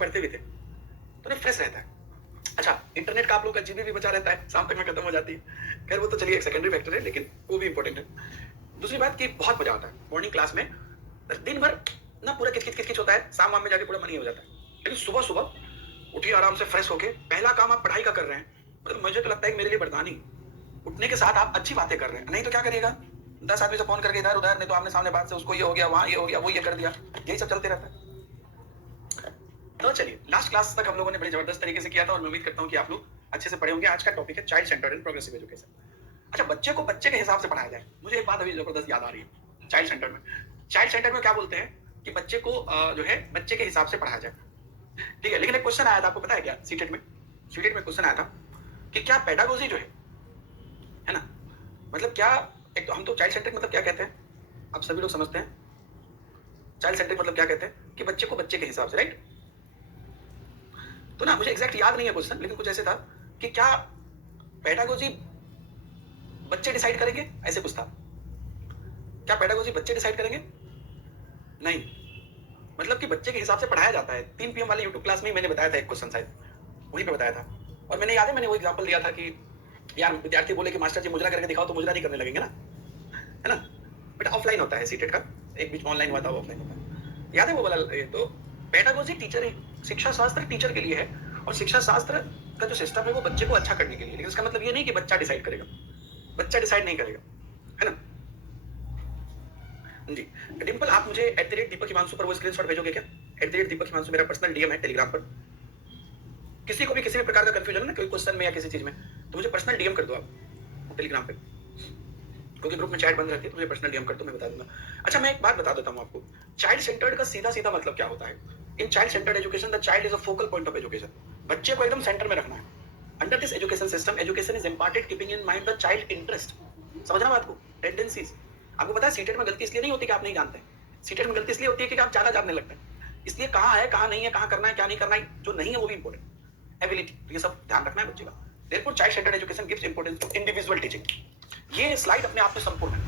पढ़ते भी थे, तो ना फ्रेश रहता है। अच्छा, इंटरनेट का आप लोग का जीबी भी बचा रहता है, शाम तक में खत्म हो जाती है। खैर वो तो चलिए एक सेकेंडरी फैक्टर है, लेकिन वो भी इंपॉर्टेंट है। दूसरी बात कि बहुत मजा आता है मॉर्निंग क्लास में। दिन भर ना पूरा किच-किच होता है, शाम वाम में जाके पूरा मन ही हो जाता है। लेकिन सुबह-सुबह उठिए आराम से फ्रेश होके, पहला काम आप पढ़ाई का कर रहे हैं। मतलब मुझे तो लगता है कि मेरे लिए वरदान ही। उठने के साथ आप अच्छी बातें कर रहे हैं, नहीं तो क्या करिएगा? 10 आदमी से फ़ोन करके इधर-उधर, नहीं तो आमने-सामने बात से उसको ये हो गया, वहाँ ये हो गया, वो ये कर दिया। यही सब चलते रहता है। तो चलिए, लास्ट क्लास तक हम लोगों ने बड़ी जबरदस्त तरीके से किया था और मैं उम्मीद करता हूँ कि आप लोग अच्छे से पढ़े होंगे। आज का टॉपिक है child centred and progressive education. अच्छा, बच्चे को बच्चे के हिसाब से पढ़ाया जाए। मुझे एक बात अभी जबरदस्त याद आ रही है। चाइल्ड सेंटर्ड में क्या बोलते हैं कि बच्चे को जो है बच्चे के हिसाब से पढ़ाया जाए। ठीक है, लेकिन एक क्वेश्चन आया था, आपको पता है क्या? सीटेट में क्वेश्चन आया था कि क्या पेडागोजी जो है ना, मतलब क्या, एक तो हम तो चाइल्ड सेंटर्ड मतलब क्या कहते हैं, आप सभी लोग समझते हैं। चाइल्ड सेंटर्ड मतलब क्या कहते हैं कि बच्चे को बच्चे के हिसाब से, राइट? तो ना मुझे एग्जैक्ट याद नहीं है क्वेश्चन, लेकिन कुछ ऐसे था कि क्या पेडागोजी बच्चे डिसाइड करेंगे, ऐसे कुछ था। क्या पेडागोजी बच्चे डिसाइड करेंगे? नहीं, मतलब कि बच्चे के हिसाब से पढ़ाया जाता है। 3 पीएम वाले यूट्यूब क्लास में ही मैंने बताया था एक क्वेश्चन, शायद वहीं पे बताया था। और मैंने याद है, मैंने वो एग्जांपल दिया था कि यार विद्यार्थी बोले कि मास्टर जी मुजरा करके दिखाओ, तो मुजरा नहीं करने लगेंगे ना, है ना? बट ऑफलाइन होता है सीटेट का, एक बीच में ऑनलाइन हुआ था, ऑफलाइन होता है। याद है वो वाला? तो पेडागोजी टीचर है, शिक्षा शास्त्र टीचर के लिए है, और शिक्षा शास्त्र का जो सिस्टम है वो बच्चे को अच्छा करने के लिए। लेकिन इसका मतलब ये नहीं कि बच्चा डिसाइड करेगा, बच्चा डिसाइड नहीं करेगा, है ना? जी। डिंपल, आप मुझे @दीपक हिमांशु पर वो स्क्रीनशॉट भेजोगे क्या? @दीपक हिमांशु मेरा पर्सनल डीएम है टेलीग्राम पर। किसी को भी किसी भी प्रकार का कंफ्यूजन है ना, कोई क्वेश्चन में या किसी चीज में, तो मुझे पर्सनल डीएम कर दो आप टेलीग्राम पे, क्योंकि ग्रुप में चैट बंद रहती है, तो मुझे पर्सनल डीएम कर दो, मैं बता दूंगा। अच्छा, मैं एक बात बता देता हूँ आपको, चाइल्ड सेंटर्ड का सीधा सीधा मतलब क्या होता है। In child centred education the child is a focal point of education. बच्चे को एकदम सेंटर में रखना है। Under this education system, education is imparted keeping in mind the child interest. समझना बात को, टेंडेंसीज। आपको पता है सीटेट में गलती इसलिए नहीं होती कि आप नहीं जानते। सीटेट में गलती इसलिए होती है कि आप ज्यादा जानने लगते हैं। इसलिए कहाँ है, कहाँ नहीं है, कहाँ करना है, क्या नहीं करना है, जो नहीं है वो भी इंपॉर्टेंट। एबिलिटी, ये सब ध्यान रखना है बच्चे का। Therefore, child centered education gives importance to individual teaching। ये स्लाइड अपने आप में संपूर्ण है।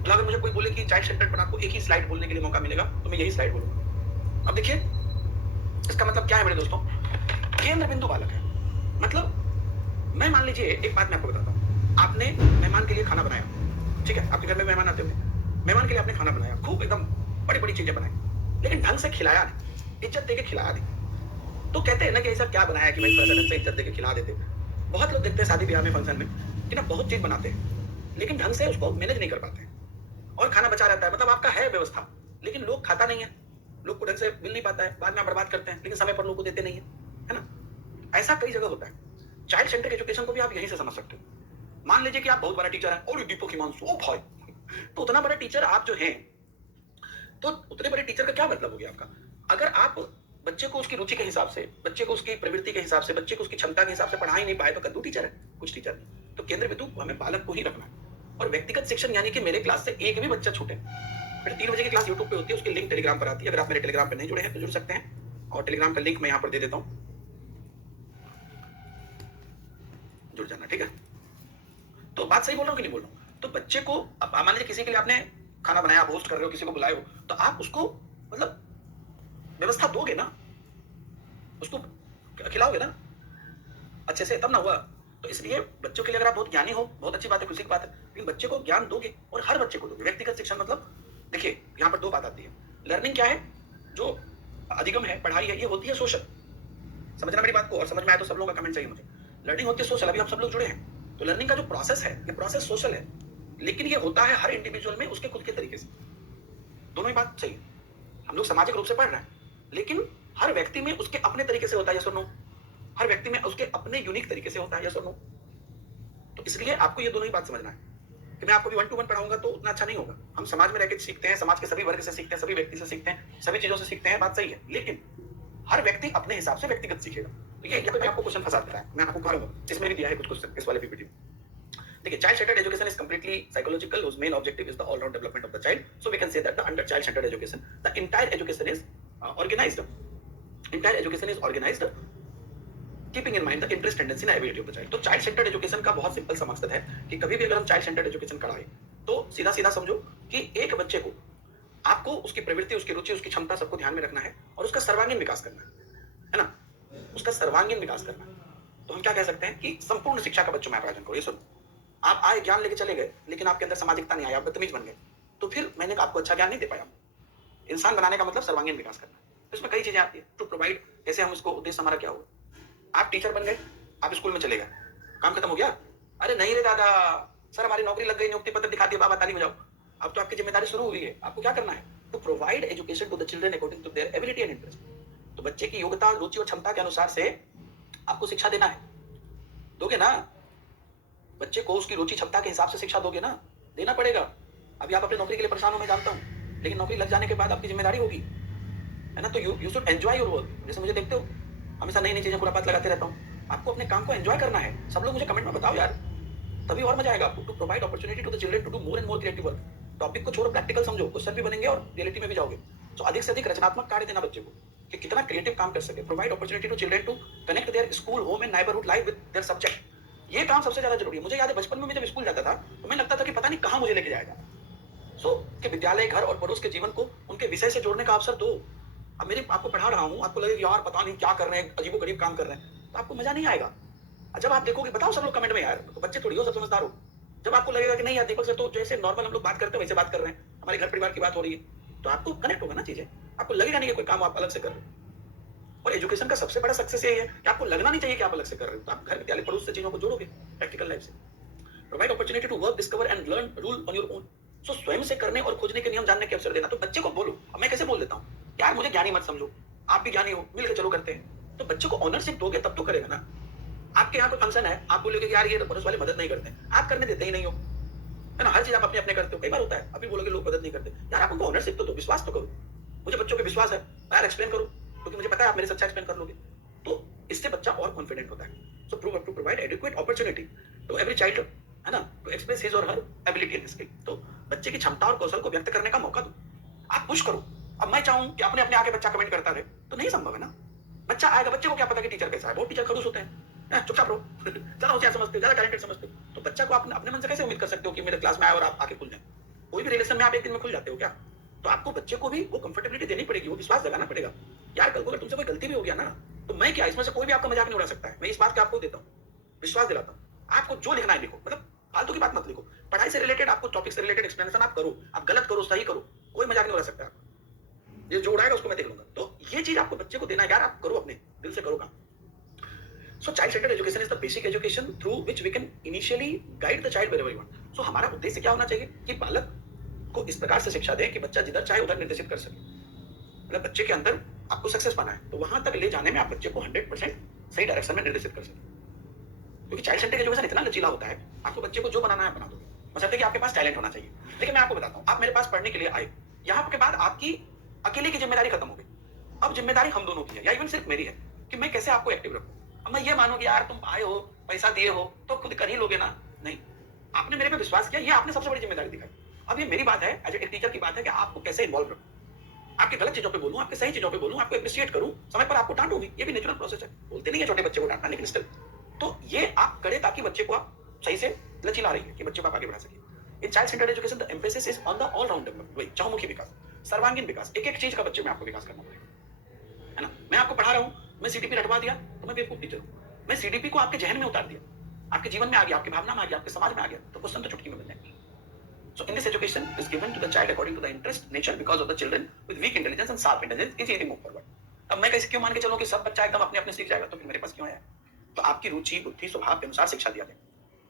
मतलब अगर मुझे कोई बोले कि चाइल्ड सेंटर्ड पर आपको एक ही स्लाइड बोलने के लिए मौका मिलेगा, तो मैं यही स्लाइड बोलूंगा। अब देखिए, इसका मतलब क्या है मेरे दोस्तों? केंद्र बिंदु बालक है। मतलब मैं, मान लीजिए एक बात मैं आपको बताता हूँ, आपने मेहमान के लिए खाना बनाया, ठीक है, आपके घर में मेहमान आते होंगे, मेहमान के लिए आपने खाना बनाया, खूब एकदम बड़ी बड़ी चीजें बनाई, लेकिन ढंग से खिलाया नहीं, इज्जत देके खिलाया नहीं। तो कहते हैं ना कि ऐसा क्या बनाया कि भाई थोड़ा सा ढंग से इज्जत देके खिला देते। बहुत लोग देखते हैं शादी ब्याह में, फंक्शन में, कि ना बहुत चीज बनाते हैं, लेकिन ढंग से उसको मैनेज नहीं कर पाते हैं और खाना बचा रहता है। मतलब आपका है व्यवस्था, लेकिन लोग खाता नहीं है, लोग को ढंग से मिल नहीं पाता है, बाद में बर्बाद करते हैं, लेकिन समय पर लोग को देते नहीं है ना? ऐसा कई जगह होता है। चाइल्ड सेंट्रिक एजुकेशन को भी आप यहीं से समझ सकते हो। मान लीजिए कि आप बहुत बड़ा टीचर है, और दीपक हिमांशु, ओ भाई, तो उतना बड़ा टीचर आप जो हैं, तो उतने बड़े टीचर का क्या मतलब हो गया आपका? अगर आप बच्चे को उसकी रुचि के हिसाब से, बच्चे को उसकी प्रवृत्ति के हिसाब से, बच्चे को उसकी क्षमता के हिसाब से पढ़ा ही नहीं पाए, तो कद्दू टीचर है, कुछ टीचर नहीं। तो केंद्र बिंदु हमें बालक को ही रखना है। और व्यक्तिगत शिक्षण यानी कि मेरे क्लास से एक भी बच्चा छूटे। फिर 3 बजे की क्लास यूट्यूब पे होती है, उसकी लिंक टेलीग्राम पर आती है। अगर आप मेरे टेलीग्राम पे नहीं जुड़े हैं तो जुड़ सकते हैं, और टेलीग्राम का लिंक मैं यहाँ पर दे देता हूँ, जुड़ जाना, ठीक है? तो बात सही बोल रहा हूँ कि नहीं बोल रहा हूँ? तो बच्चे को, अब मान लीजिए किसी के लिए आपने खाना बनाया, होस्ट कर रहे हो, किसी को बुलाए हो, तो आप उसको मतलब व्यवस्था दोगे ना, उसको खिलाओगे ना अच्छे से, तब ना हुआ। तो इसलिए बच्चों के लिए अगर आप बहुत ज्ञानी हो, बहुत अच्छी बात है, खुशी की बात है, लेकिन बच्चे को ज्ञान दोगे और हर बच्चे को दोगे। व्यक्तिगत शिक्षण मतलब, देखिए यहाँ पर दो बात आती है। लर्निंग क्या है? जो अधिगम है, पढ़ाई है, ये होती है सोशल। समझना मेरी बात को, और समझ में आए तो सब लोगों का कमेंट चाहिए मुझे। लर्निंग होती है सोशल, अभी हम सब लोग जुड़े हैं, तो लर्निंग का जो प्रोसेस है, ये प्रोसेस सोशल है, लेकिन ये होता है हर इंडिविजुअल में उसके खुद के तरीके से। दोनों ही बात सही है। हम लोग सामाजिक रूप से पढ़ रहे हैं, लेकिन हर व्यक्ति में उसके अपने तरीके से होता है, यस और नो? हर व्यक्ति में उसके अपने यूनिक तरीके से होता है, यस और नो? तो इसलिए आपको ये दोनों ही बात समझना है कि मैं आपको भी 1 to 1 पढ़ाऊंगा तो उतना अच्छा नहीं होगा। हम समाज में रहकर सीखते हैं, समाज के सभी वर्ग से सीखते हैं, सभी व्यक्ति से सीखते हैं, सभी चीजों से सीखते हैं, बात सही है, लेकिन हर व्यक्ति अपने हिसाब से व्यक्तिगत सीखेगा। तो ये यहाँ पे आपको क्वेश्चन फंसा देता है, मैं आपको कहूंगा, इसमें भी दिया है कुछ क्वेश्चन इस वाले पीपीटी में। देखिए, child centred education is completely psychological, whose main objective is the all round development of the child. So we can say that the under child centered education, the entire education is organized, entire education is organized keeping in mind the interest, tendency and ability of the child. तो child centred education का बहुत simple सा मकसद है कि कभी भी अगर हम चाइल्ड सेंटर्ड एजुकेशन कराएं, तो सीधा सीधा समझो कि एक बच्चे को आपको उसकी प्रवृत्ति, उसकी रुचि, उसकी क्षमता सबको ध्यान में रखना है और उसका सर्वांगीण विकास करना है। है ना? उसका सर्वांगीण विकास करना है। तो हम क्या कह सकते हैं कि संपूर्ण शिक्षा का बच्चों में आयोजन करो। ये सुनो, आप आए ज्ञान लेके चले गए, लेकिन आपके अंदर सामाजिकता नहीं आई, आप बदतमीज बन गए, तो फिर मैंने आपको अच्छा ज्ञान नहीं दे पाया। इंसान बनाने का मतलब सर्वांगीण विकास करना है। तो इसमें कई चीजें आती है टू प्रोवाइड। कैसे हम उसको, उद्देश्य हमारा क्या होगा? आप टीचर बन गए, आप स्कूल में चले गए, काम खत्म हो गया? अरे नहीं रे दादा, सर हमारी नौकरी लग गई, नियुक्ति पत्र दिखा दिया, बाबा ताली बजाओ। अब तो आपकी जिम्मेदारी शुरू हुई है। आपको क्या करना है? To provide education to the children according to their ability and interest. तो बच्चे की योग्यता, रुचि और क्षमता के अनुसार से आपको शिक्षा देना है। दोगे ना? बच्चे को उसकी रुचि क्षमता के हिसाब से शिक्षा दोगे ना? देना पड़ेगा। अभी आप अपनी नौकरी के लिए परेशान हो, मैं जानता हूँ, लेकिन नौकरी लग जाने के बाद आपकी जिम्मेदारी होगी, है ना? तो you should enjoy your work. जैसे मुझे देखते हो, हमेशा नई नई चीजें खुरापात लगाते रहता हूँ। आपको अपने काम को एंजॉय करना है। सब लोग मुझे कमेंट में बताओ यार, तभी और मजा आएगा आपको। To provide opportunity to the children to do more and more creative work. Topic को छोड़ो, प्रैक्टिकल समझो, क्वेश्चन भी बनेंगे और रियलिटी में भी जाओगे। तो अधिक से अधिक रचनात्मक कार्य देना बच्चे को, कि कितना क्रिएटिव काम कर सके। Provide opportunity to children to connect their school, home and neighbourhood life with their subject. ये काम सबसे ज्यादा जरूरी है। मुझे याद है बचपन में मैं जब स्कूल जाता था तो मैं लगता था कि पता नहीं कहाँ मुझे लेके जाएगा। कि विद्यालय, घर और पड़ोस के जीवन को उनके विषय से जोड़ने का अवसर दो। अब मेरे आपको पढ़ा रहा हूँ, आपको लगेगा यार पता नहीं क्या कर रहे हैं, अजीबोगरीब काम कर रहे हैं, तो आपको मजा नहीं आएगा। जब आप देखोगे, बताओ सब लोग कमेंट में यार, तो बच्चे थोड़ी हो, सब समझदार हो। जब आपको लगेगा कि नहीं यार दीपक सर तो जैसे नॉर्मल हम लोग बात करते हैं वैसे बात कर रहे हैं, हमारे घर परिवार की बात हो रही है, तो आपको कनेक्ट होगा ना चीजें। आपको लगेगा नहीं कि कोई काम आप अलग से कर रहे हो। और एजुकेशन का सबसे बड़ा सक्सेस यही है कि आपको लगना नहीं चाहिए कि आप अलग से कर रहे हो। तो आप घर, विद्यालय, पड़ोस से चीजों को जोड़ोगे प्रैक्टिकल लाइफ से। Provide opportunity to work, discover and learn rule on your own. So स्वयं से करने और खोजने के नियम जानने के अवसर देना। तो बच्चे को बोलो, अब मैं कैसे बोल देता हूँ यार, मुझे ज्ञानी मत समझो, आप भी ज्ञानी हो, मिलकर चलो करते हैं। तो बच्चे को ऑनरशिप दोगे तब तो करेगा ना। आपके यहाँ कोई फंक्शन है, आप बोलोगे कि यार ये पुलिस वाले मदद नहीं करते, आप करने देते ही नहीं हो, है ना? हर चीज आप अपने अपने करते हो। कई बार होता है, अभी बोलोगे लोग मदद नहीं करते, यार आप उनको ऑनरशिप तो दो, विश्वास तो करो। मुझे बच्चों पे विश्वास है, यार एक्सप्लेन करो, क्योंकि मुझे पता है आप मेरे से अच्छा एक्सप्लेन कर लोगे। तो इससे बच्चा और कॉन्फिडेंट होता है। So prove to provide adequate opportunity to every child, है ना, टू एक्सप्रेस हिज और हर एबिलिटी एंड स्किल। तो बच्चे की क्षमता और कौशल को व्यक्त करने का मौका दो, आप पुश करो। अब मैं चाहूं कि अपने अपने आके बच्चा कमेंट करता रहे तो नहीं संभव है ना। बच्चा आएगा, बच्चे को क्या पता कि टीचर कैसा है, बहुत टीचर खड़ूस होते हैं, चुपचाप रहो, ज्यादा होशियार समझते हो, ज्यादा टैलेंटेड समझते हो। तो बच्चा को आप अपने मन से कैसे उम्मीद कर सकते हो कि मेरे क्लास में आए और आप आके खुल जाए? कोई भी रिलेशन में आप एक दिन में खुल जाते हो क्या? तो आपको बच्चे को भी वो कंफर्टेबिलिटी देनी पड़ेगी, वो विश्वास जगाना पड़ेगा। यार कल को अगर तुमसे कोई गलती भी हो गया ना, तो मैं क्या, इसमें से कोई भी आपका मजाक नहीं उड़ा सकता है। मैं इस बात का आपको देता हूँ, विश्वास दिलाता हूँ। आपको जो लिखना है लिखो, मतलब फालतू की बात मत लिखो। पढ़ाई से रिलेटेड, आपको टॉपिक से रिलेटेड एक्सप्लेनेशन आप करो, आप गलत करो, सही करो, कोई मजाक नहीं उड़ा सकता आपको। ये जो उड़ाएगा उसको मैं देख लूंगा। तो ये चीज आपको बच्चे को देना है यार, आप करो, अपने दिल से करो काम। So child-centered education is the basic education through which we can initially guide the child wherever we want. So हमारा उद्देश्य क्या होना चाहिए कि बालक को इस प्रकार से शिक्षा दें कि बच्चा जिधर चाहे उधर निर्देशित कर सके। मतलब बच्चे के अंदर आपको सक्सेस पाना है, तो वहां तक ले जाने में आप बच्चे को 100% सही डायरेक्शन में निर्देशित कर सके। क्योंकि चाइल्ड सेंटर्ड एजुकेशन इतना लचीला होता है, आपको बच्चे को जो बनाना है बना दोगे, बशर्ते कि आपके पास टैलेंट होना चाहिए। लेकिन मैं आपको बताता हूँ, आप मेरे पास पढ़ने के लिए आए, यहाँ के बाद आपकी अकेले की जिम्मेदारी खत्म हो गई। अब जिम्मेदारी हम दोनों की है, या इवन सिर्फ मेरी है कि मैं कैसे आपको एक्टिव रखूं। अब मैं ये मानू कि यार तुम आए हो, पैसा दिए हो, तो खुद कर ही लोगे ना? नहीं, आपने मेरे पे विश्वास किया, ये आपने सबसे बड़ी जिम्मेदारी दिखाई। अब ये मेरी बात है, एज एक टीचर की बात है कि आपको कैसे इन्वॉल्व रखूं। आपके गलत चीजों पे बोलूं, आपके सही चीजों पे बोलूं, आपको एप्रिशिएट करूं, समय पर आपको डांटूं भी, ये भी नेचुरल प्रोसेस है। बोलते नहीं है छोटे बच्चे को डांटना, लेकिन स्टिल तो ये आप करें ताकि बच्चे को आप सही से लचीला रही है कि बच्चे को आप आगे बढ़ा सके। In child centred education the emphasis is on the all round development, चहुमुखी विकास, सर्वांगीण विकास। एक एक चीज का बच्चे में आपको विकास करना पड़ेगा, है ना? मैं आपको पढ़ा रहा हूं, मैं सीडीपी रटवा दिया तो मैं बेवकूफ टीचर हूं। मैं सीडीपी को आपके जहन में उतार दिया, आपके जीवन में आ गया, आपकी भावना में आ गया, आपके समाज में आ गया, तो क्वेश्चन तो चुटकी में बन जाएंगे। So in this education is given to the child according to the interest, nature, because of the children with weak intelligence and sharp intelligence is easily move forward. अब मैं कैसे क्यों मान के चलूं कि सब बच्चा एकदम अपने अपने सीख जाएगा, तो फिर मेरे पास क्यों आया? तो आपकी रुचि, बुद्धि, स्वभाव के अनुसार शिक्षा दिया जाए,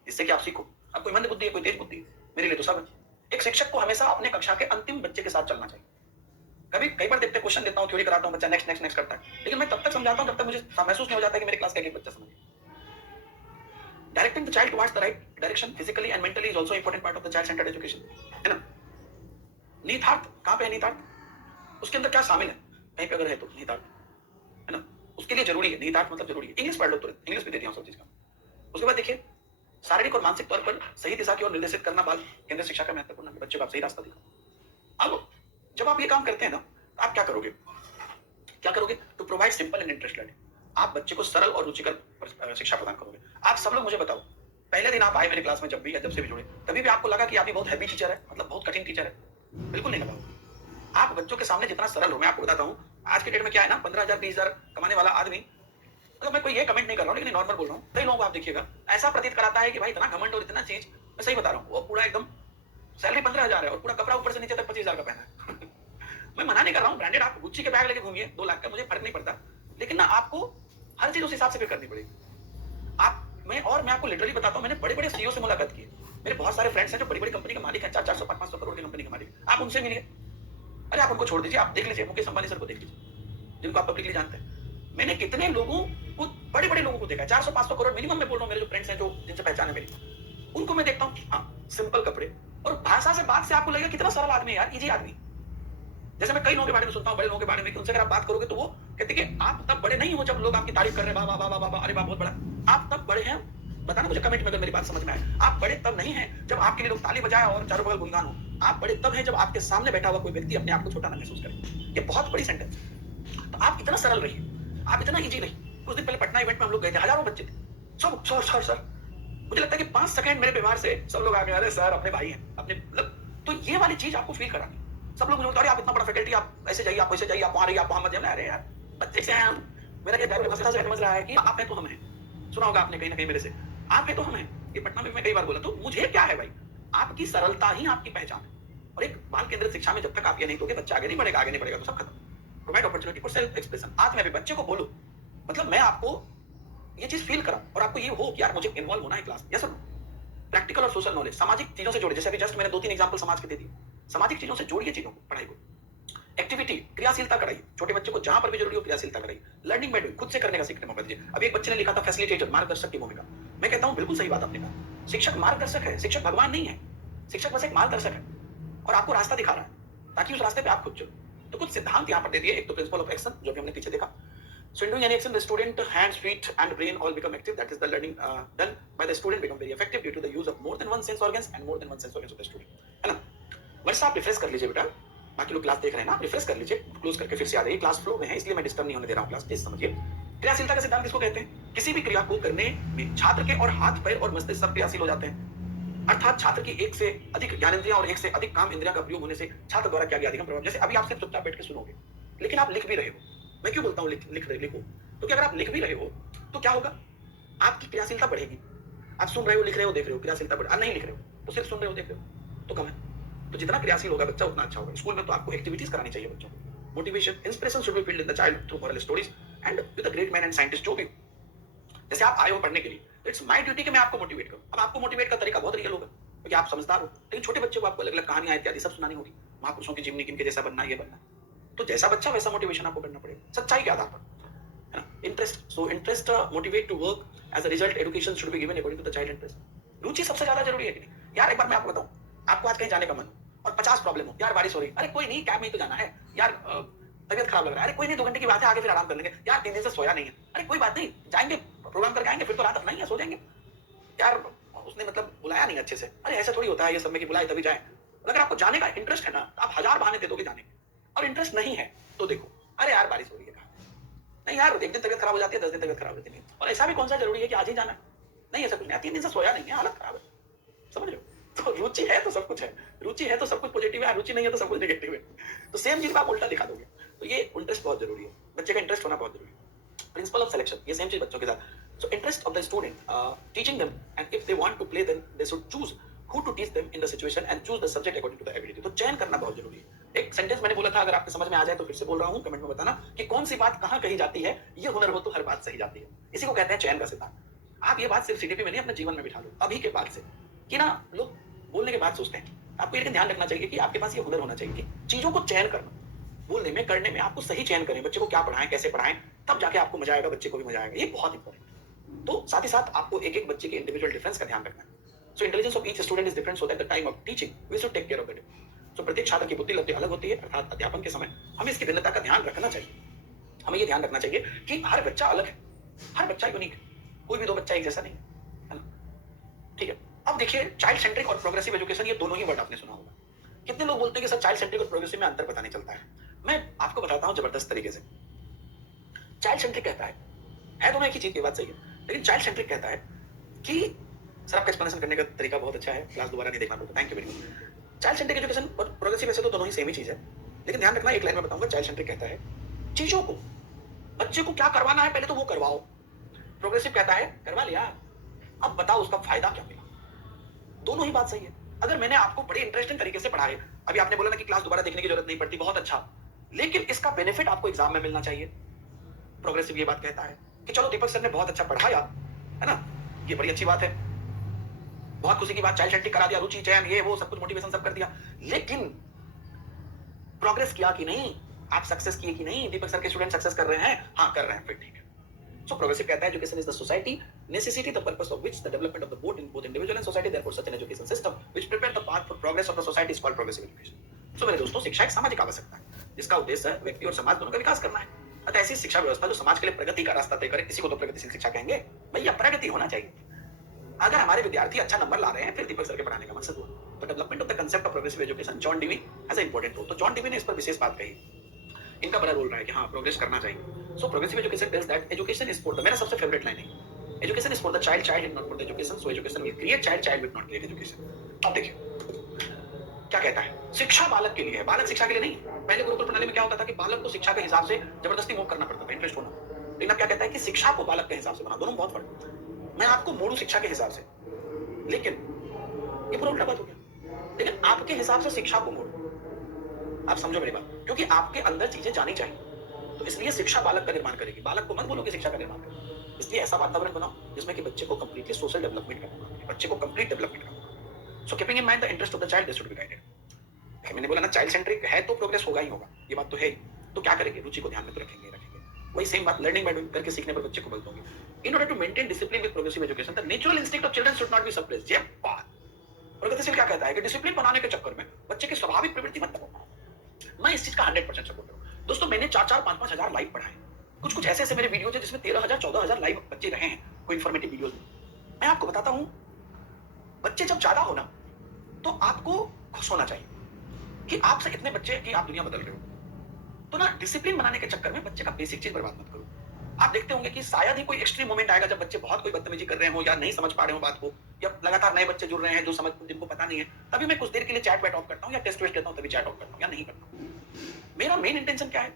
जिससे कि आप सीखो। अब कोई मंद बुद्धि है, कोई तेज बुद्धि है, मेरे लिए तो सब है। एक शिक्षक को हमेशा अपने कक्षा के अंतिम बच्चे के साथ चलना चाहिए। कई बार देखते क्वेश्चन देता हूँ, थ्योरी कराता हूँ, बच्चा नेक्स्ट नेक्स्ट नेक्स्ट करता है, लेकिन मैं तब तक समझाता हूँ जब तक मुझे महसूस नहीं हो जाता कि मेरे क्लास का एक बच्चा समझ गया। Directing the child towards the right direction physically and mentally is also important part of the child-centered education, है ना? निहितार्थ कहाँ पे है? निहितार्थ उसके अंदर क्या शामिल है? कहीं पे अगर है तो निहितार्थ, है ना? उसके लिए जरूरी है, निहितार्थ मतलब जरूरी है। इंग्लिश पढ़ लो तो इंग्लिश भी दे दिया सब चीज का। उसके बाद देखिए, शारीरिक और मानसिक तौर पर सही दिशा की ओर निर्देशित करना बाल केंद्रीय शिक्षा का महत्वपूर्ण है। बच्चे को आप सही रास्ता दिखाओ। अब जब आप ये काम करते हैं ना, आप क्या करोगे? To provide simple and interest learning. आप बच्चे को सरल और रुचिकर शिक्षा प्रदान करोगे। आप सब लोग मुझे बताओ, पहले दिन आप आए मेरे क्लास में, जब भी या जब से भी जुड़े, कभी भी आपको लगा कि आप ही बहुत हैवी टीचर है, मतलब बहुत कठिन टीचर है? बिल्कुल नहीं लगा। आप बच्चों के सामने जितना सरल हो, मैं आपको बताता हूँ, आज के डेट में क्या है ना, 15,000 20,000 कमाने वाला आदमी, मतलब मैं कोई ये कमेंट नहीं कर रहा हूँ, लेकिन नॉर्मल बोल रहा हूँ, कई लोगों को आप देखिएगा ऐसा प्रतीत कराता है कि भाई इतना घमंड और इतना चीज, मैं सही बता रहा हूँ, वो पूरा एकदम सैलरी 15,000 है और पूरा कपड़ा ऊपर से नीचे तक 25,000 का पहना है। मैं मना नहीं कर रहा हूँ, ब्रांडेड आप गुच्ची के बैग लेके घूमिए 2 लाख का, मुझे फर्क नहीं पड़ता, लेकिन ना आपको हर चीज उस हिसाब से फिर करनी पड़ेगी। मैं आपको लिटरली बताता हूँ, मैंने बड़े बड़े सीईओ से मुलाकात की है। मेरे बहुत सारे फ्रेंड्स हैं जो बड़ी बड़ी कंपनी के मालिक हैं, 400 500 करोड़ की कंपनी के मालिक, आप उनसे मिलिए। अरे आप उनको छोड़ दीजिए, आप देख लीजिए मुकेश अंबानी सर को देख लीजिए, जिनको आप पब्लिकली जानते हैं। मैंने कितने लोगों को, बड़े बड़े लोगों को देखा है, 400 500 करोड़ मिनिमम मैं बोल रहा हूँ, मेरे जो फ्रेंड्स हैं जो जिनसे पहचान है मेरी, उनको मैं देखता हूँ, हाँ सिंपल कपड़े और भाषा से, बात से आपको लगेगा कितना सरल आदमी है यार, इजी आदमी। जैसे मैं कई लोगों के बारे में सुनता हूँ, बड़े लोगों के बारे में, उनसे अगर आप बात करोगे तो वो कहते कि आप तब बड़े नहीं हो जब लोग आपकी तारीफ कर रहे हैं, वाह वाह वाह वाह, अरे वाह बहुत बड़ा। आप तब बड़े हैं, बताना मुझे कमेंट में अगर मेरी बात समझ में आए। आप बड़े तब नहीं हैं जब आपके लिए लोग ताली बजाए और चारों बगल गुणगान हो। आप बड़े तब हैं जब आपके सामने बैठा हुआ कोई व्यक्ति अपने आप को छोटा ना महसूस करे। ये बहुत बड़ी सेंटेंस है। तो आप इतना सरल रहिए, आप इतना इजी रहिए। कुछ दिन पहले पटना इवेंट में हम लोग गए थे, हजारों बच्चे थे, सब सर सर सर, मुझे लगता है कि 5 सेकंड मेरे व्यवहार से सब लोग आ गए, अरे सर अपने भाई हैं अपने, मतलब तो ये वाली चीज आपको फील करानी। सब लोग मुझे बोलते हैं आप इतना बड़ा फैकल्टी, आप ऐसे जाइए, आप वैसे जाइए, आप वहां रहिए, आप वहां मत जाइए। अरे यार बच्चे से हैं हम, मेरा क्या समझ रहा है कि आप हैं तो हम हैं। सुना होगा आपने कहीं ना कहीं मेरे से, आप हैं तो हम हैं। ये पटना में मैं कई बार बोला, तो मुझे क्या है भाई, आपकी सरलता ही आपकी पहचान है। और एक बाल केंद्रित शिक्षा में जब तक आप ये नहीं दोगे, बच्चा आगे नहीं बढ़ेगा, आगे नहीं बढ़ेगा तो सब खत्म। Provide opportunity for self expression. आज मैं भी बच्चे को बोलूं, मतलब मैं आपको ये चीज फील करा और आपको ये हो कि यार मुझे इन्वॉल्व होना है क्लास। यस सर, प्रैक्टिकल और सोशल नॉलेज, सामाजिक चीजों से जोड़े। जैसे अभी जस्ट मैंने 2-3 एग्जांपल समाज के दे दिए। सामाजिक चीजों से जोड़िए चीजों को, पढ़ाई को। एक्टिविटी, क्रियाशीलता कराइए, छोटे बच्चे को जहां पर भी जरूरी हो क्रियाशीलता कराइए। लर्निंग मेड, खुद से करने का सीखने मौका दीजिए। अभी एक बच्चे ने लिखा था फैसिलिटेटर, मार्गदर्शक की भूमिका। मैं कहता हूं बिल्कुल सही बात आपने कहा, शिक्षक मार्गदर्शक है, शिक्षक भगवान नहीं है। शिक्षक बस एक मार्गदर्शक है और आपको रास्ता दिखा रहा है ताकि उस रास्ते पे आप खुद चलो। तो कुछ सिद्धांत यहां पर दे दिए। एक तो प्रिंसिपल ऑफ एक्शन, जो भी हमने पीछे देखा। So in doing any action, the student, hands, feet, and brain all become active. That is the learning done by the student become very effective due to the use of more than one sense organs and more than one sense organs of the student. है ना? वर्षा आप refresh कर लीजिए बेटा, बाकी लोग class देख रहे हैं ना, आप रिफ्रेश कर लीजिए, क्लोज करके फिर से आ जाइए। क्लास फ्लो में है इसलिए मैं डिस्टर्ब नहीं होने दे रहा हूँ क्लास, प्लीज समझिए। क्रियाशीलता का सिद्धांत किसको कहते हैं? किसी भी क्रिया को करने में छात्र के और हाथ पैर और मस्तिष्क सब क्रियाशील हो जाते हैं। अर्थात छात्र की एक से अधिक ज्ञानेंद्रियां और एक से अधिक काम इंद्रियां का प्रयोग होने से छात्र द्वारा क्या गया अधिकतम प्रभाव। जैसे अभी आप सिर्फ चुपचाप बैठ के सुनोगे, लेकिन आप लिख भी रहे हो। मैं क्यों बोलता हूँ लिखो, तो क्या अगर आप लिख भी रहे हो तो क्या होगा, आपकी क्रियाशीलता बढ़ेगी। आप सुन रहे हो, लिख रहे हो, देख रहे हो, क्रियाशीलता बढ़। नहीं लिख रहे हो तो सिर्फ सुन रहे हो, देख रहे हो तो कम है। तो जितना क्रियाशील होगा बच्चा उतना अच्छा होगा। स्कूल में तो आपको एक्टिविटीज करानी चाहिए बच्चों को। Motivation, inspiration should be field in the child through moral stories and with the great man and scientist. जो भी जैसे आप आए हो पढ़ने के लिए, इट्स माय ड्यूटी कि मैं आपको मोटिवेट करूं। अब आपको मोटिवेट का तरीका बहुत रियल होगा क्योंकि आप समझदार हो, लेकिन छोटे बच्चे को आपको अलग अलग कहानियां इत्यादि सब सुनानी होगी। महापुरुषों की जीवनी, किनके जैसा बनना, ये बनना। तो जैसा बच्चा वैसा मोटिवेशन आपको करना पड़ेगा, सच्चाई के आधार पर, है ना। Interest, so interest motivate to work, as a result education should be given according to the child interest. रुचि सबसे ज्यादा जरूरी है कि नहीं यार। एक बार मैं आपको बताऊं, आपको आज कहीं जाने का मन और 50 प्रॉब्लम हो, यार बारिश हो रही, अरे कोई नहीं, कैब में ही तो जाना है यार, तबियत खराब लग रहा है, अरे कोई नहीं 2 घंटे की बात है, आगे फिर आराम कर लेंगे यार, 3 दिन से सोया नहीं है, अरे कोई बात नहीं, जाएंगे प्रोग्राम करके आएंगे, फिर तो रात अपना ही है, सो जाएंगे यार, उसने मतलब बुलाया नहीं अच्छे से, अरे ऐसा थोड़ी होता है, ये सब में कि बुलाए तभी जाए। अगर आपको जाने का इंटरेस्ट है ना, आप 1000 बहाने दे दोगे जाने के, और इंटरेस्ट नहीं है तो देखो, अरे यार बारिश हो रही है, नहीं यार 1 दिन तबियत खराब हो जाती है, 10 दिन तबियत खराब होती नहीं। और ऐसा भी कौन सा जरूरी है कि आज ही जाना है, नहीं ऐसा कुछ नहीं, 3 दिन से सोया नहीं है, हालत खराब है, समझ रहे हो। तो रुचि है तो सब कुछ है, रुचि है तो सब कुछ पॉजिटिव है, रुचि नहीं है तो सब कुछ नेगेटिव है। तो सेम चीज आप उल्टा दिखा दोगे। तो ये इंटरेस्ट बहुत जरूरी है, बच्चे का इंटरेस्ट होना बहुत जरूरी है। प्रिंसिपल ऑफ सिलेक्शन, ये सेम चीज बच्चों के साथ। So interest of the student, teaching them, and if they want to play, then they should choose who to teach them in the situation and choose the subject according to the ability. तो चयन करना बहुत जरूरी है। एक sentence मैंने बोला था, अगर आपको समझ में आ जाए तो फिर से बोल रहा हूँ, कमेंट में बताना कि कौन सी बात कहाँ कही जाती है। ये हुनर हो तो हर बात सही जाती है, इसी को कहते हैं चयन का सिद्धांत। आप ये बात सिर्फ सीडीपी में नहीं, अपने जीवन में बिठा लो अभी के बाद से, कि ना लोग बोलने के बाद सोचते हैं। आपको लेकिन ध्यान रखना चाहिए कि आपके पास ये हुनर होना चाहिए कि चीजों को चयन करना, बोलने में, करने में आपको सही चयन करें। बच्चे को क्या पढ़ाएं, कैसे पढ़ाएं, तब जाके आपको मजा आएगा, बच्चे को भी मजा आएगा। ये बहुत इंपॉर्टेंट। तो साथ ही साथ आपको एक एक बच्चे के इंडिविजुअल डिफरेंस का ध्यान रखना है। So intelligence of each student is different, so that the time of teaching we should take care of it. So प्रत्येक छात्र की बुद्धि लब्धि अलग होती है, अर्थात अध्यापन के समय हमें इसकी भिन्नता का ध्यान रखना चाहिए। हमें ये ध्यान रखना चाहिए कि हर बच्चा अलग है, हर बच्चा यूनिक है, कोई भी 2 बच्चा एक जैसा नहीं है ना। ठीक है, अब देखिए चाइल्ड सेंट्रिक और प्रोग्रेसिव एजुकेशन, ये दोनों ही वर्ड आपने सुना होगा। कितने लोग बोलते हैं कि सर चाइल्ड सेंट्रिक और प्रोग्रेसिव में अंतर पता नहीं चलता है। मैं आपको बताता हूं जबरदस्त तरीके से। चाइल्ड सेंट्रिक कहता है दोनों एक ही चीज की, बात सही है, लेकिन चाइल्ड सेंट्रिक कहता है कि सर आपका एक्सप्लेनेशन करने का तरीका बहुत अच्छा है, क्लास दोबारा नहीं देखना पड़ता, thank you very much. Child centric education और प्रोग्रेसिव वैसे तो दोनों ही सेम ही चीज है, लेकिन ध्यान रखना, एक लाइन में बताऊंगा। चाइल्ड सेंट्रिक कहता है चीजों को, बच्चे को क्या करवाना है पहले तो वो करवाओ। प्रोग्रेसिव कहता है करवा लिया, अब बताओ उसका फायदा क्या मिला। दोनों ही बात सही है। अगर मैंने आपको बड़े इंटरेस्टिंग तरीके से पढ़ाए, अभी आपने बोला ना कि क्लास दोबारा देखने की जरूरत नहीं पड़ती, बहुत अच्छा, लेकिन इसका बेनिफिट आपको एग्जाम में मिलना चाहिए। प्रोग्रेसिव ये बात कहता है कि चलो दीपक सर ने बहुत अच्छा पढ़ाया, है ना, ये बड़ी अच्छी बात है, बहुत खुशी की बात, चाइल्ड सेंट्रिक करा दिया, रुचि चयन ये वो सब कुछ मोटिवेशन सब कर दिया, लेकिन प्रोग्रेस किया कि नहीं, आप सक्सेस किए कि नहीं, दीपक सर के स्टूडेंट सक्सेस कर रहे हैं, हाँ कर रहे हैं, फिर ठीक है। So progressive कहता है education is the society necessity the purpose of which the development of the both individual and society, therefore such an education system which prepare the path for progress of the society is called progressive education. So मेरे दोस्तों, शिक्षा एक सामाजिक आवश्यकता है जिसका उद्देश्य व्यक्ति और समाज दोनों का विकास करना है। अतः ऐसी शिक्षा व्यवस्था जो समाज के लिए प्रगति का रास्ता तय करे, इसी को तो प्रगतिशील शिक्षा कहेंगे। भैया प्रगति होना चाहिए। अगर हमारे विद्यार्थी अच्छा नंबर ला रहे हैं, फिर दीपक सर के पढ़ाने का मकसद हुआ। तो development of the concept of progressive education John Dewey as a important role. तो जॉन डीवी ने इस पर विशेष बात कही, इनका बड़ा रोल रहा है कि हाँ प्रोग्रेस करना चाहिए। So progressive education tells that education is for the, मेरा सबसे फेवरेट लाइन है, education is for the child, child is not for the education, so education will create child, child will not create education. अब देखिए क्या कहता है, शिक्षा बालक के लिए है, बालक शिक्षा के लिए नहीं। पहले गुरुकुल प्रणाली में क्या होता था कि बालक को शिक्षा के हिसाब से जबरदस्ती मूव करना पड़ता था, इंटरेस्ट होना, लेकिन अब क्या कहता है कि शिक्षा को बालक के हिसाब से बना, दोनों बहुत फर्क। मैं आपको मोड़ू शिक्षा के हिसाब से, लेकिन ये पूरा उल्टा बात हो गया, लेकिन आपके हिसाब से शिक्षा को मोड़ो। आप समझो मेरी बात, क्योंकि आपके अंदर चीजें जानी चाहिए, तो इसलिए शिक्षा बालक का निर्माण करेगी। बालक को मत बोलो कि शिक्षा का निर्माण करो, इसलिए ऐसा वातावरण बनाओ जिसमें कि बच्चे को कंप्लीटली सोशल डेवलपमेंट करना, बच्चे को कंप्लीट डेवलपमेंट करना। So keeping in mind the interest of the child, this should be guided. मैंने बोला ना चाइल्ड सेंट्रिक है तो प्रोग्रेस होगा ही होगा, ये बात तो है ही। तो क्या करेंगे, रुचि को ध्यान में तो रखेंगे। वही सेम बात लर्निंग बाय डूइंग करके सीखने पर बच्चे को बोलते होंगे। In order to maintain discipline with progressive education the natural instinct of children should not be suppressed. ये बात प्रगतिशील क्या कहता है कि डिसिप्लिन बनाने के चक्कर में बच्चे की स्वाभाविक प्रवृत्ति मत दबाओ। मैं इस चीज का 100% सपोर्ट हूं। दोस्तों मैंने 4-4, 5-5 हजार लाइव पढ़ाए, कुछ ऐसे ऐसे मेरे वीडियोज है जिसमें 13,000 14,000 लाइव बच्चे रहे हैं कोई इन्फॉर्मेटिव वीडियोज में। मैं आपको बताता हूं, बच्चे जब ज्यादा हो ना तो आपको खुश होना चाहिए कि आपसे इतने बच्चे कि आप दुनिया बदल रहे हो। तो ना डिसिप्लिन बनाने के चक्कर में बच्चे का बेसिक चीज बर्बाद मत करो। आप देखते होंगे कि शायद ही कोई एक्सट्रीम मोमेंट आएगा जब बच्चे बहुत कोई बदतमीजी कर रहे हो या नहीं समझ पा रहे हो बात को, या लगातार नए बच्चे जुड़ रहे हैं जो समझ जिनको पता नहीं है, तभी मैं कुछ देर के लिए चैट बैट ऑफ करता हूं या टेस्ट वेस्ट लेता हूं, तभी चैट ऑफ करता हूं या नहीं करता हूं। मेरा मेन इंटेंशन क्या है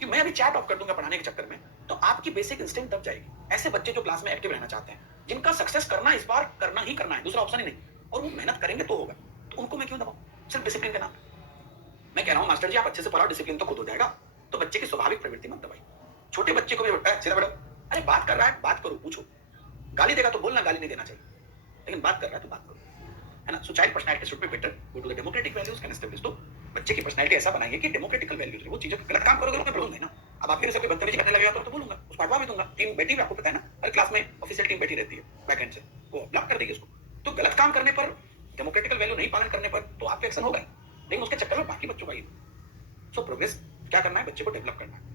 कि मैं अभी चैट ऑफ कर दूंगा पढ़ाने के चक्कर में, तो आपकी बेसिक इंस्टिंक्ट दब जाएगी। ऐसे बच्चे जो क्लास में एक्टिव रहना चाहते हैं, जिनका सक्सेस करना इस बार करना ही करना है, दूसरा ऑप्शन ही नहीं, और वो मेहनत करेंगे तो होगा, तो उनको मैं क्यों दबाऊं सिर्फ डिसिप्लिन के नाम पे। मैं कह रहा हूं मास्टर जी आप अच्छे से पढ़ाओ, डिसिप्लिन तो खुद हो जाएगा, तो बच्चे की स्वाभाविक प्रवृत्ति मत दबाई। छोटे बच्चे को भी सीधा बैठो, अरे बात कर रहा है बात करो, पूछो, गाली देगा तो बोलना, गाली नहीं देना चाहिए, लेकिन बात कर रहा है तो बात करो, है ना। So child personality should be better, go to the democratic values can establish. तो बच्चे की पर्सनैलिटी ऐसा बनाइए कि डेमोक्रेटिकल वैल्यूज, वो चीजें गलत काम करोगे तो मैं बोलूंगा ना। अब आपके जैसे कोई बदतमीजी करने लगेगा तो बोलूंगा, उसको हटवा भी दूंगा। टीम बैठी हुई, आपको पता है ना, हर क्लास में ऑफिशियल टीम बैठी रहती है बैक एंड से, वो ब्लॉक कर देगी उसको। तो गलत काम करने पर, डेमोक्रेटिकल वैल्यू नहीं पालन करने पर तो आपके एक्शन होगा, लेकिन उसके चक्कर में बाकी बच्चों का ही। सो प्रोग्रेस क्या करना है, बच्चे को डेवलप करना है।